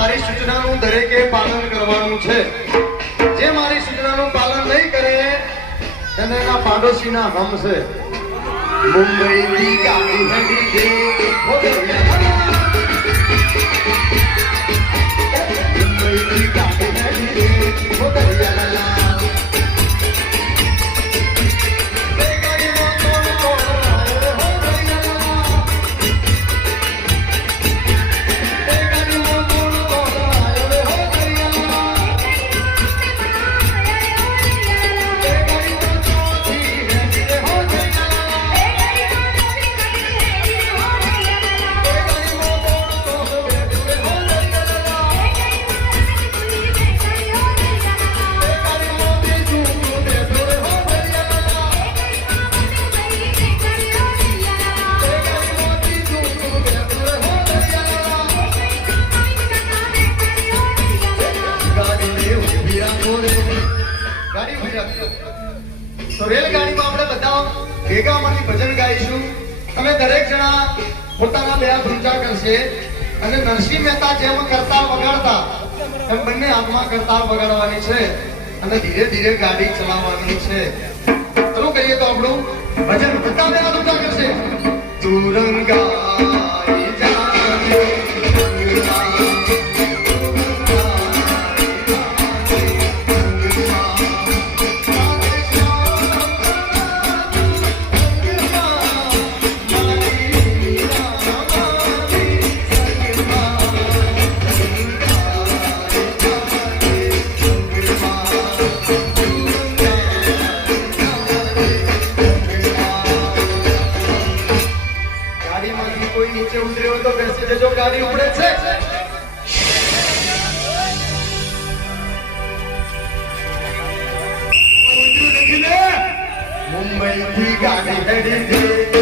મારી સૂચનાનું દરેકે પાલન કરવાનું છે. જે મારી સૂચનાનું પાલન નહીં કરે તેને એના પાડોશીના હમ છે. મુંબઈની ગાડી હેડી છે મુંબઈની ગાડી હેડી છે તો રેલગાડીમાં આપણે બધા ભેગા મળીને ભજન ગાઈશું. તમે દરેક જણા પોતાના બે હાથ ઊંચા કરશે અને નરસિંહ મહેતા જેમ કરતાલ વગાડતા એમ બંને હાથમાં કરતાલ વગાડવાની છે અને ધીરે ધીરે ગાડી ચલાવવાની છે. ચાલો કરીએ તો આપણું ભજન બધા બે હાથ ઊંચા કરશે. તુરંગા ગાડી ઉપડે છે. મુંબઈ થી ગાડી હેડી